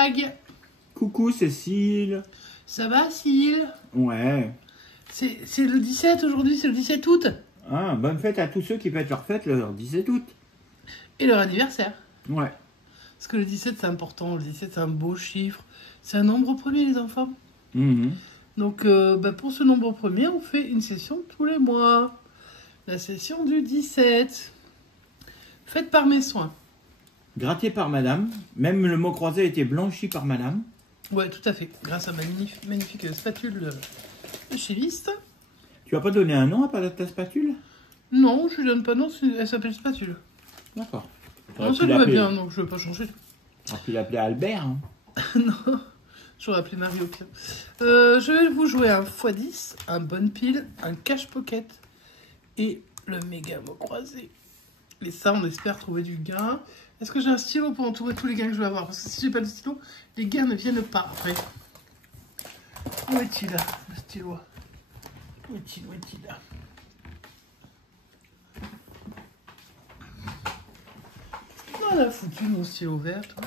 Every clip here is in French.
Mag. Coucou Cécile. Ça va, Cyril? Ouais. C'est le 17 aujourd'hui, c'est le 17 août. Ah, bonne fête à tous ceux qui fêtent leur fête le 17 août. Et leur anniversaire. Ouais. Parce que le 17, c'est important. Le 17, c'est un beau chiffre. C'est un nombre premier, les enfants. Donc, pour ce nombre premier, on fait une session tous les mois. La session du 17. Faite par mes soins. Gratté par madame. Même le mot croisé a été blanchi par madame. Ouais, tout à fait. Grâce à ma magnifique spatule de chimiste. Tu vas pas donner un nom à ta spatule? Non, je lui donne pas nom, elle s'appelle spatule. D'accord. Non, ça lui va bien, donc je vais pas changer. Tu aurais pu l'appeler Albert. Hein. Non, j'aurais appelé Marie au pire. Je vais vous jouer un x10, un bonne pile, un cache pocket et le méga mot croisé. Et ça, on espère trouver du gain. Est-ce que j'ai un stylo pour entourer tous les gains que je vais avoir? Parce que si j'ai pas de stylo, les gains ne viennent pas après. Où est-il, le stylo? Où est-il là? On a foutu mon stylo vert, toi.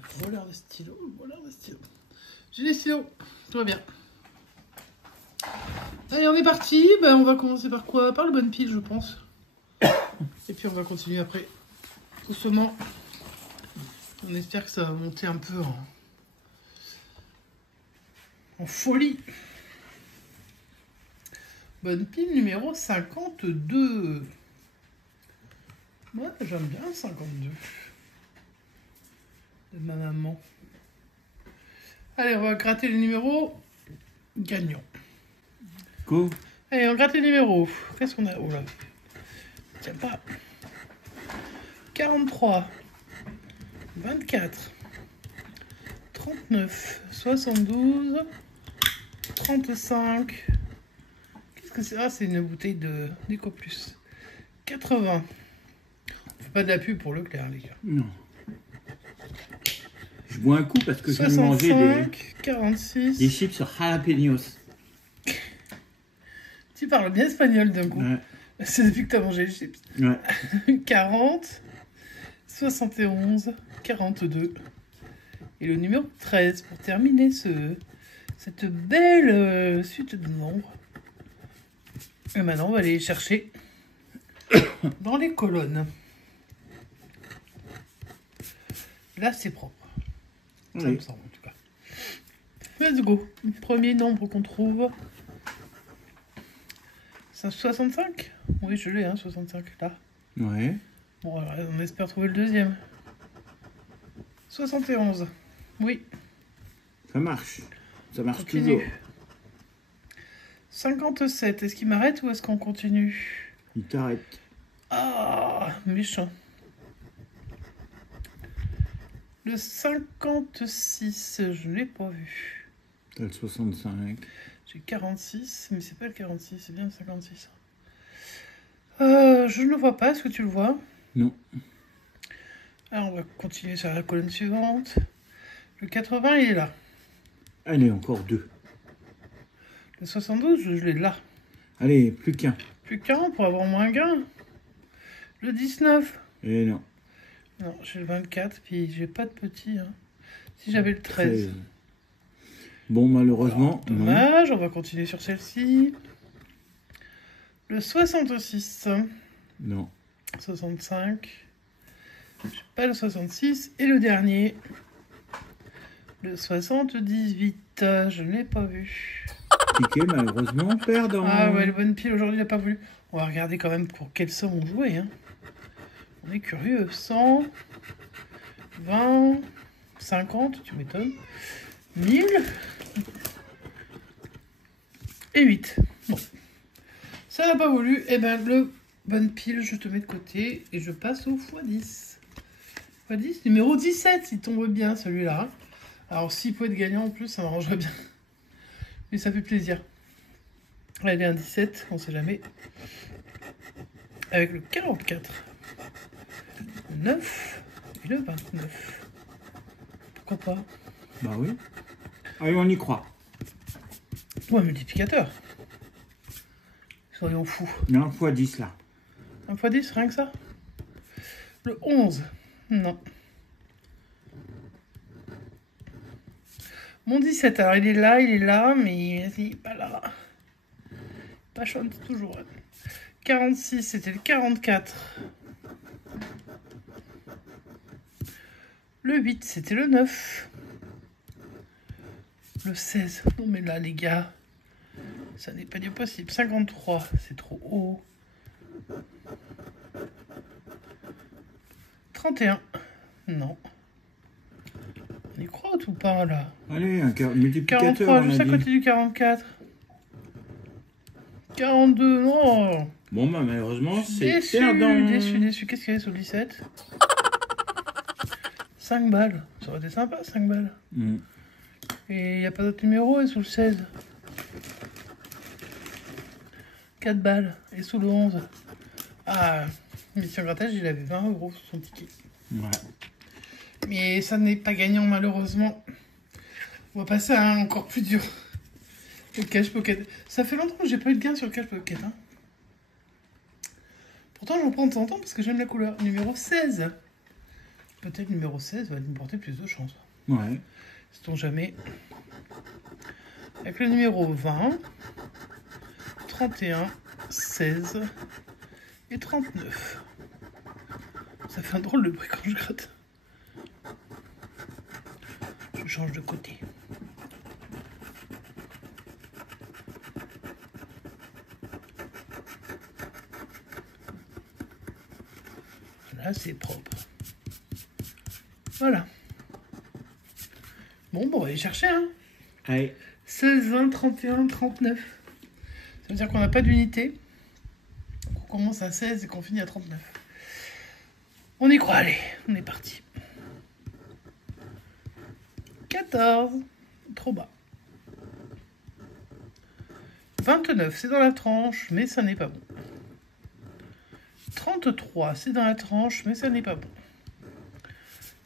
Le voleur de stylo, J'ai des stylos, tout va bien. Allez, on est parti. On va commencer par quoi? Par le bonne pile, je pense. Et puis on va continuer après. Doucement. On espère que ça va monter un peu en folie. Bonne pile numéro 52. Moi, j'aime bien 52. De ma maman. Allez, on va gratter les numéros gagnants. Go. Allez, on gratte les numéros. Qu'est-ce qu'on a? Oh là. Tiens pas. 43. 24. 39. 72. 35. Qu'est-ce que c'est? Ah, c'est une bouteille de d'Eco Plus. 80. On fait pas de la pub pour Leclerc, les gars. Non. Je bois un coup parce que je viens de manger 46. des chips sur jalapenos. Tu parles bien espagnol d'un coup. Ouais. C'est depuis que tu as mangé les chips. Ouais. 40. 71. 42. Et le numéro 13 pour terminer cette belle suite de nombres. Et maintenant, on va aller les chercher dans les colonnes. Là, c'est propre. Ça me semble en tout cas. Let's go. Le premier nombre qu'on trouve. C'est 65? Oui, je l'ai, 65 là. Ouais. Bon, alors, on espère trouver le deuxième. 71. Oui. Ça marche. Ça marche Continue. toujours. 57. Est-ce qu'il m'arrête ou est-ce qu'on continue? Il t'arrête. Ah, méchant. Le 56, je ne l'ai pas vu. T'as le 65. J'ai 46, mais c'est pas le 46, c'est bien le 56. Je ne le vois pas, est-ce que tu le vois? Non. Alors, on va continuer sur la colonne suivante. Le 80, il est là. Allez, encore deux. Le 72, je l'ai là. Allez, plus qu'un. Plus qu'un pour avoir moins gain. Le 19. Et non. Non, j'ai le 24, puis j'ai pas de petit. Si j'avais le 13. Bon, malheureusement, alors, dommage, on va continuer sur celle-ci. Le 66. Non. 65. J'ai pas le 66. Et le dernier. Le 78. Je ne l'ai pas vu. Piqué, malheureusement, perdant. Ah ouais, le bonne pile aujourd'hui, il n'a pas voulu. On va regarder quand même pour quelle somme on jouait. On est curieux. 100, 20, 50, tu m'étonnes. 1000 et 8. Bon. Ça n'a pas voulu. Eh ben, le bonne pile, je te mets de côté et je passe au x10. x10, numéro 17, il tombe bien celui-là. Alors, s'il peut être gagnant en plus, ça m'arrangerait bien. Mais ça fait plaisir. Allez, un 17, on sait jamais. Avec le 44. Le 9 et le 29. Pourquoi pas? Bah oui. Allez, on y croit. Ou un multiplicateur. Soyons fous. Non, x10 là. Un x10, rien que ça. Le 11. Non. Mon 17, alors il est là, mais il est pas là. Pas chante toujours. 46, c'était le 44. Le 8, c'était le 9. Le 16. Non mais là, les gars, ça n'est pas du possible. 53, c'est trop haut. 31. Non. On y croit ou pas, là? Allez, un multiplicateur, 43, on juste a à dit. côté du 44. 42, non. Bon, bah, malheureusement, c'est Déçu, perdant. déçu. Qu'est-ce qu'il y avait sur le 17? 5 balles. Ça aurait été sympa, 5 balles. Mm. Et il n'y a pas d'autre numéro, et sous le 16. 4 balles. Et sous le 11. Ah, Mission Grattage, il avait 20 € sur son ticket. Ouais. Mais ça n'est pas gagnant, malheureusement. On va passer à un encore plus dur. Le cash pocket. Ça fait longtemps que j'ai pas eu de gain sur le cash pocket. Hein. Pourtant, j'en prends de temps en temps parce que j'aime la couleur. Numéro 16. Peut-être numéro 16 va nous porter plus de chance. Ouais. Sait-on jamais. Avec le numéro 20, 31, 16 et 39. Ça fait un drôle de bruit quand je gratte. Je change de côté. Là, c'est propre. Voilà. Bon, on va aller chercher, hein. Allez. 16, 20, 31, 39. Ça veut dire qu'on n'a pas d'unité. On commence à 16 et qu'on finit à 39. On y croit, allez, on est parti. 14, trop bas. 29, c'est dans la tranche, mais ça n'est pas bon. 33, c'est dans la tranche, mais ça n'est pas bon.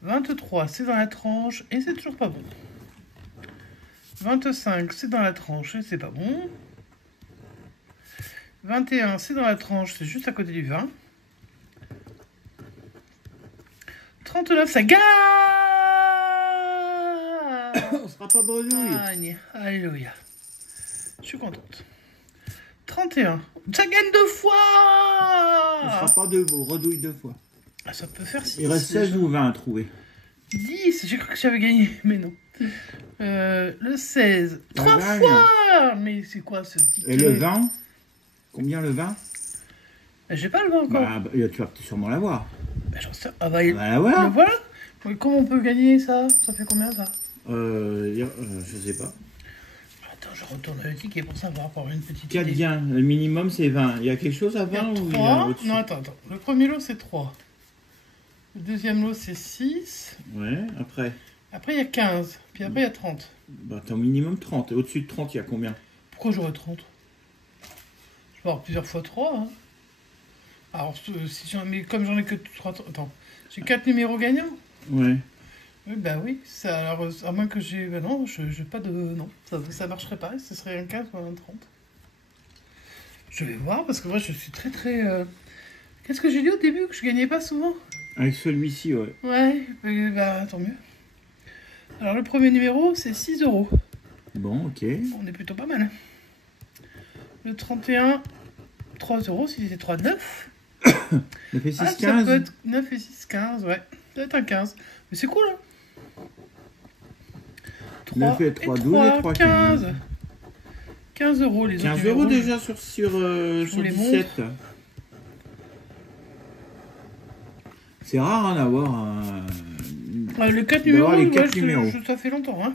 23, c'est dans la tranche, et c'est toujours pas bon. 25, c'est dans la tranche, et c'est pas bon. 21, c'est dans la tranche, c'est juste à côté du 20. 39, ça gagne. On sera pas bredouille. Alléluia. Je suis contente. 31, ça gagne 2 fois. On sera pas deux bredouilles 2 fois. Ah, ça peut faire 6. Il reste 16 ou 20 à trouver. 10, j'ai cru que j'avais gagné, mais non. Le 16, 3 gagne. fois. Mais c'est quoi ce ticket? Et le 20? Combien le 20? J'ai pas le 20 encore. Bah, tu vas sûrement l'avoir. Bah, j'en sais. Ah bah, On va l'avoir. le voilà. Mais comment on peut gagner ça? Ça fait combien ça? Je sais pas. Attends, je retourne le ticket pour savoir, pour avoir une petite 4 idée. gains. Le minimum, c'est 20. Il y a quelque chose à 20 ou il y a 3. au-dessus? Non, attends. Le premier lot, c'est 3. Le deuxième lot, c'est 6. Ouais, après. Après, il y a 15. Puis après, il y a 30. Bah, t'as au minimum 30. Et au-dessus de 30, il y a combien? Pourquoi j'aurais 30? Je peux avoir plusieurs fois 3. Hein. Alors, si mais comme j'en ai que 3... Attends. J'ai 4 numéros gagnants. Ouais. Oui, bah oui. Ça, alors, à moins que j'ai... Bah non, je pas de... Non, ça marcherait pas. Ce serait un 15 ou un 30. Je vais voir, parce que moi, je suis très... Qu'est-ce que j'ai dit au début? Que je gagnais pas souvent? Avec celui-ci, ouais. Ouais, bah tant mieux. Alors, le premier numéro, c'est 6 €. Bon, ok. On est plutôt pas mal. Le 31, 3 €, si c'était 3, 9. 9 et 6, Ah, ça 15. peut être 9 et 6, 15, ouais. Peut-être un 15. Mais c'est cool, hein. 9 et 3, 12 et 3, 15. 15 € les autres 15 numéros. € déjà sur vous les 17. C'est rare hein, d'avoir les 4 numéros, les ouais, 4 numéros. ça fait longtemps hein,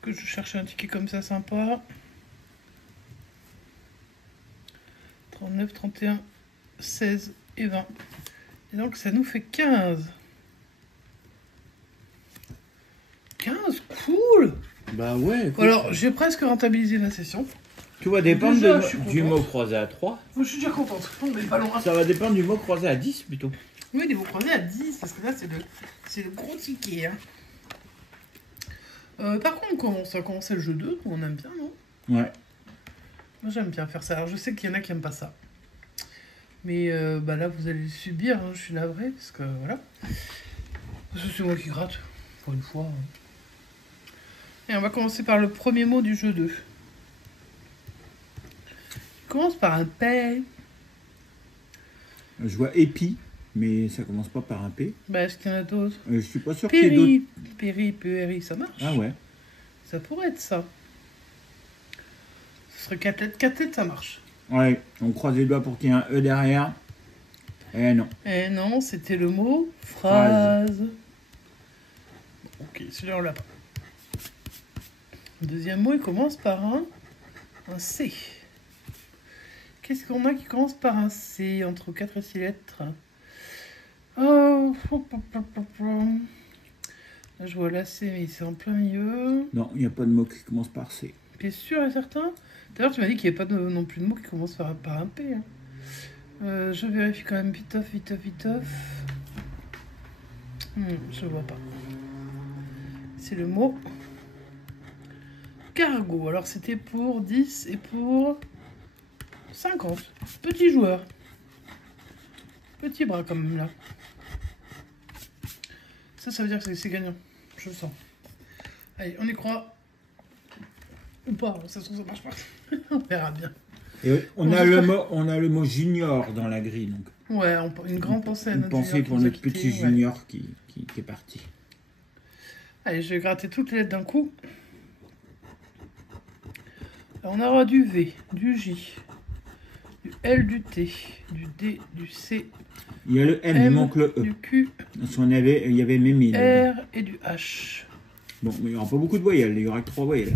que je cherchais un ticket comme ça sympa. 39, 31, 16 et 20. Et donc ça nous fait 15. 15, cool. Bah ouais. Écoute, Alors j'ai presque rentabilisé la session. tout va dépendre Déjà, je suis du contente. mot croisé à 3. Moi je suis déjà contente, on est pas loin. Ça va dépendre du mot croisé à 10 plutôt. Oui, mais vous prenez à 10, parce que là, c'est le gros ticket. Hein. Par contre, ça a commencé le jeu 2, on aime bien, non? Ouais. Moi, j'aime bien faire ça. Alors, je sais qu'il y en a qui n'aiment pas ça. Mais bah là, vous allez le subir, hein, je suis navrée, parce que voilà. Parce que c'est moi qui gratte, pour une fois. Hein. Et on va commencer par le premier mot du jeu 2. Il commence par un P. Je vois épi, mais ça commence pas par un P. Bah, est-ce qu'il y en a d'autres? Je suis pas sûr qu'il y ait d'autres. Péri, ça marche. Ah ouais. Ça pourrait être ça. Ce serait 4 lettres. 4 lettres, ça marche. Ouais, on croise les doigts pour qu'il y ait un E derrière. Eh non. Eh non, c'était le mot phrase. Bon, ok, celui-là, on l'a pas. Le deuxième mot, il commence par un C. Qu'est-ce qu'on a qui commence par un C entre 4 et 6 lettres? Oh, là, je vois la C, mais c'est en plein milieu. Non, il n'y a pas de mot qui commence par C. T'es sûr et certain? D'ailleurs, tu m'as dit qu'il n'y avait pas non plus de mot qui commence par un P. Hein. Je vérifie quand même viteuf. Je vois pas. C'est le mot cargo. Alors, c'était pour 10 et pour 50. Petit joueur. Petit bras quand même là. Ça veut dire que c'est gagnant. Je le sens. Allez, on y croit. Ou pas, ça se trouve ça marche pas. On verra bien. Et on a le mot junior dans la grille. Donc. Ouais, une grande pensée à une notre pensée junior pour notre petit junior qui est parti. Allez, je vais gratter toutes les lettres d'un coup. Alors, on aura du V, du J, du L, du T, du D, du C. Il y a le M, il manque le E. Du Q, il y avait Mémé. R et du H. Bon, il n'y aura pas beaucoup de voyelles, il y aura que 3 voyelles.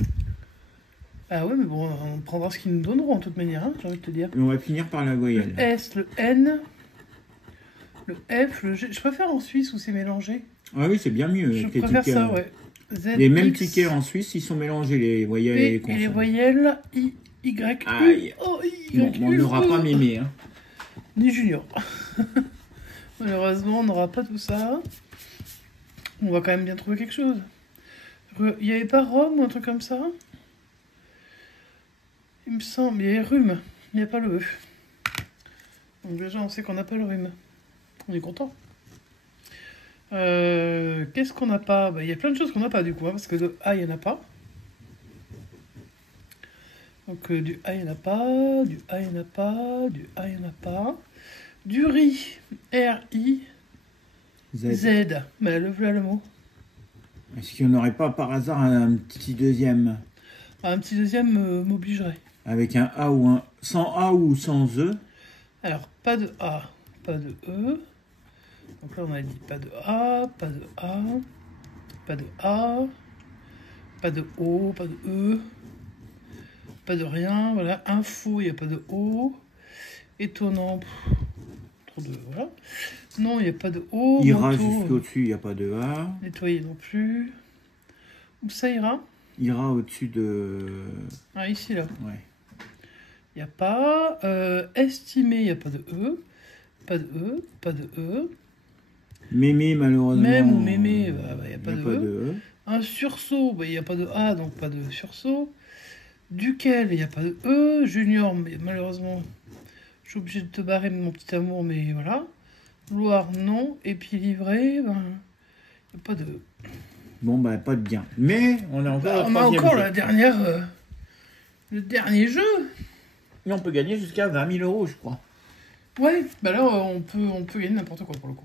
Ah ouais, mais bon, on prendra ce qu'ils nous donneront, de toute manière, hein, j'ai envie de te dire. Et on va finir par la voyelle. Le S, le N, le F, le G. Je préfère en Suisse où c'est mélangé. Ah oui, c'est bien mieux. Je préfère ça, ouais. Z, les mêmes X, tickets en Suisse, ils sont mélangés, les voyelles et les consonnes. Et les voyelles I, Y, Aïe. O, Y, bon, on n'aura pas Mémé. Hein. Ni Junior. Malheureusement, on n'aura pas tout ça. On va quand même bien trouver quelque chose. Il n'y avait pas Rome ou un truc comme ça? Il me semble, il y a rhume. Il n'y a pas le E. Donc déjà, on sait qu'on n'a pas le rhume. On est content. Qu'est-ce qu'on n'a pas? Il y a plein de choses qu'on n'a pas du coup, hein, parce que de A, il n'y en a pas. Donc du A, il n'y en a pas, du A, il n'y en a pas, du A, il n'y en a pas. Du riz, R-I, Z. Mais le voilà le mot. Est-ce qu'il n'y en aurait pas par hasard un petit deuxième? Un petit deuxième m'obligerait. Avec un A ou un... Sans A ou sans E? Alors, pas de A, pas de E. Donc là, on a dit pas de A, pas de A, pas de A, pas de O, pas de E, pas de rien. Voilà, info, il n'y a pas de O. Étonnant, trop de... Voilà. Non, il n'y a pas de O. Ira jusqu'au-dessus, il n'y a pas de A. Nettoyer non plus. Où ça ira? Ira au-dessus de... Ah, ici, là. Ouais. Il n'y a pas. Estimer, il n'y a pas de E. Pas de E, pas de E. Mémé, malheureusement. Même ou mémé, il n'y a pas de E. Un sursaut, il n'y a pas de A, donc pas de sursaut. Duquel, il n'y a pas de E. Junior, mais malheureusement, je suis obligé de te barrer, mon petit amour, mais voilà. Loire, non. Et puis livré, il n'y a pas de E. Bon, pas de bien. Mais on a encore la dernière, le dernier jeu. Et on peut gagner jusqu'à 20 000 €, je crois. Ouais, là, on peut gagner n'importe quoi pour le coup.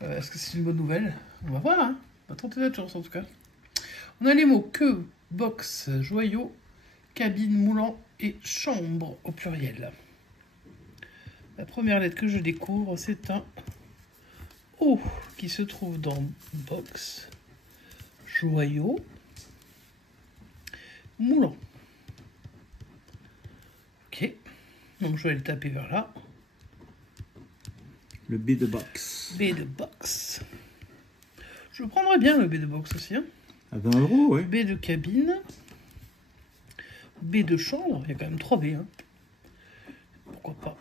Est-ce que c'est une bonne nouvelle? On va voir, hein. On va tenter notre chance en tout cas. On a les mots queue, box, joyau, cabine, moulant et chambre au pluriel. La première lettre que je découvre, c'est un O qui se trouve dans box, joyau, moulant. Ok, donc je vais le taper vers là. Le B de box. B de box. Je prendrais bien le B de box aussi. Hein. À 20 €, ouais. B de cabine. B de chambre. Il y a quand même 3 B. Hein. Pourquoi pas.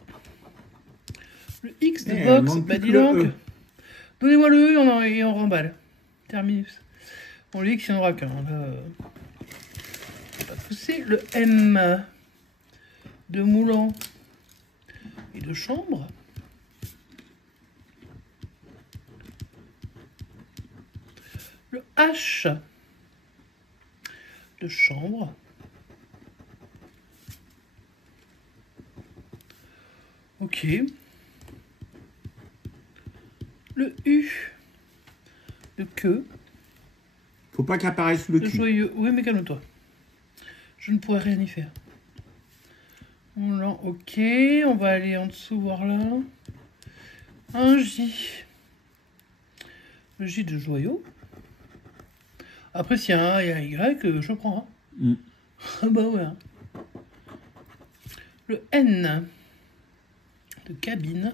Le X de box. Dis donc. Donnez-moi le E et on remballe. Terminus. Bon, le X, il n'y en aura qu'un. Là, pas de souci. Le M de moulant et de chambre. Le H de chambre. Ok. Le U de queue. Faut pas qu'apparaisse le Le cul. joyeux. Oui, mais calme-toi. Je ne pourrais rien y faire. Voilà, ok. On va aller en dessous, voir là. Un J. Le J de joyau. Après, s'il y a un A et un Y, je prends. Mm. Ah bah ouais. Le N de cabine.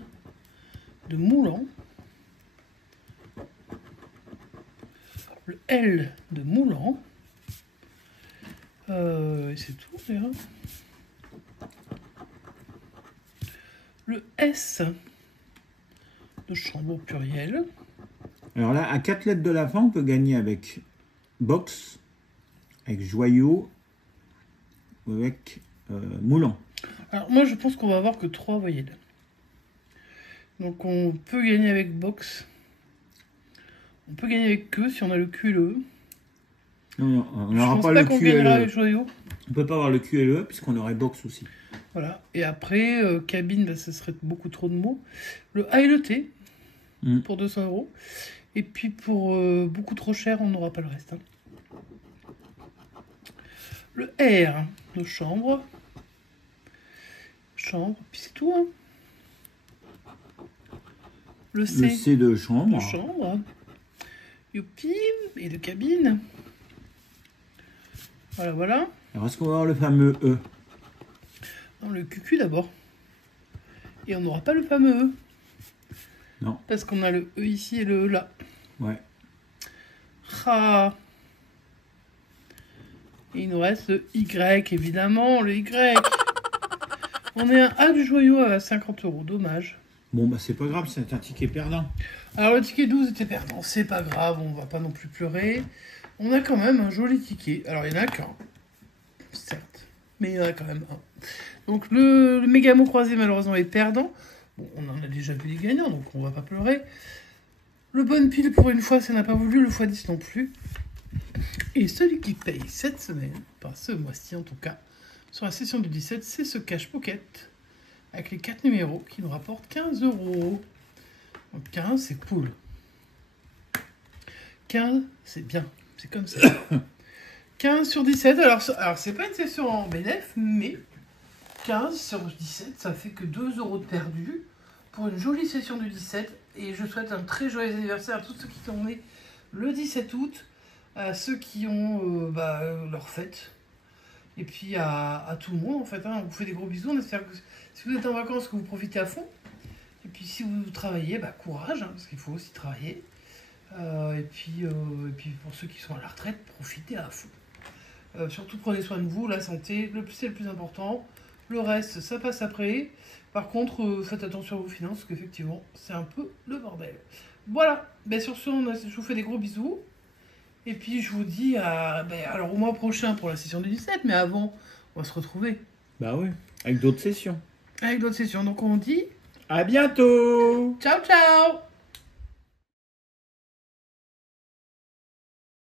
De moulant. Le L de moulant. Et c'est tout, d'ailleurs. Le S de chambre au pluriel. Alors là, à 4 lettres de la fin, on peut gagner avec box, avec joyau, ou avec moulant. Alors moi je pense qu'on va avoir que 3 voyelles. Donc on peut gagner avec box. On peut gagner avec queue si on a le Q et le E. Non, non, on Je n'aura pense pas pas le qu'on Q et gagnera le avec joyau. On peut pas avoir le Q et le E puisqu'on aurait box aussi. Voilà. Et après, cabine, bah, ça serait beaucoup trop de mots. Le A et le T pour 200 €. Et puis pour beaucoup trop cher, on n'aura pas le reste. Hein. Le R de chambre. Chambre, puis c'est tout. Hein. Le C, Le C de chambre. de chambre. Youpi, et de cabine. Voilà, voilà. Alors est-ce qu'on va avoir le fameux E? Non, le QQ d'abord. Et on n'aura pas le fameux E. Non. Parce qu'on a le E ici et le E là. Ouais. Ah. Et il nous reste le Y, évidemment, le Y. On est un A du joyau à 50 €, dommage. Bon, bah c'est pas grave, c'est un ticket perdant. Alors le ticket 12 était perdant, c'est pas grave, on va pas non plus pleurer. On a quand même un joli ticket. Alors il y en a qu'un, certes, mais il y en a quand même un. Donc le méga mot croisé malheureusement est perdant. Bon, on en a déjà vu les gagnants, donc on va pas pleurer. Le bonne pile pour une fois, ça n'a pas voulu, le x10 non plus. Et celui qui paye cette semaine, enfin ce mois-ci en tout cas, sur la session du 17, c'est ce cash pocket. Avec les 4 numéros qui nous rapportent 15 €. Donc 15, c'est cool. 15, c'est bien. C'est comme ça. 15 sur 17. Alors c'est pas une session en bénéf, mais 15 sur 17, ça fait que 2 € de perdu pour une jolie session du 17. Et je souhaite un très joyeux anniversaire à tous ceux qui sont nés le 17 août, à ceux qui ont leur fête. Et puis à tout le monde en fait. Hein. On vous fait des gros bisous. On espère que si vous êtes en vacances, que vous profitez à fond. Et puis si vous travaillez, courage, hein, parce qu'il faut aussi travailler. Et puis pour ceux qui sont à la retraite, profitez à fond. Surtout prenez soin de vous, la santé, c'est le plus important. Le reste, ça passe après. Par contre, faites attention à vos finances, parce qu'effectivement, c'est un peu le bordel. Voilà, sur ce, je vous fais des gros bisous. Et puis je vous dis alors au mois prochain pour la session du 17, mais avant, on va se retrouver. Bah oui, avec d'autres sessions. Avec d'autres sessions. Donc on dit À bientôt! ciao ciao!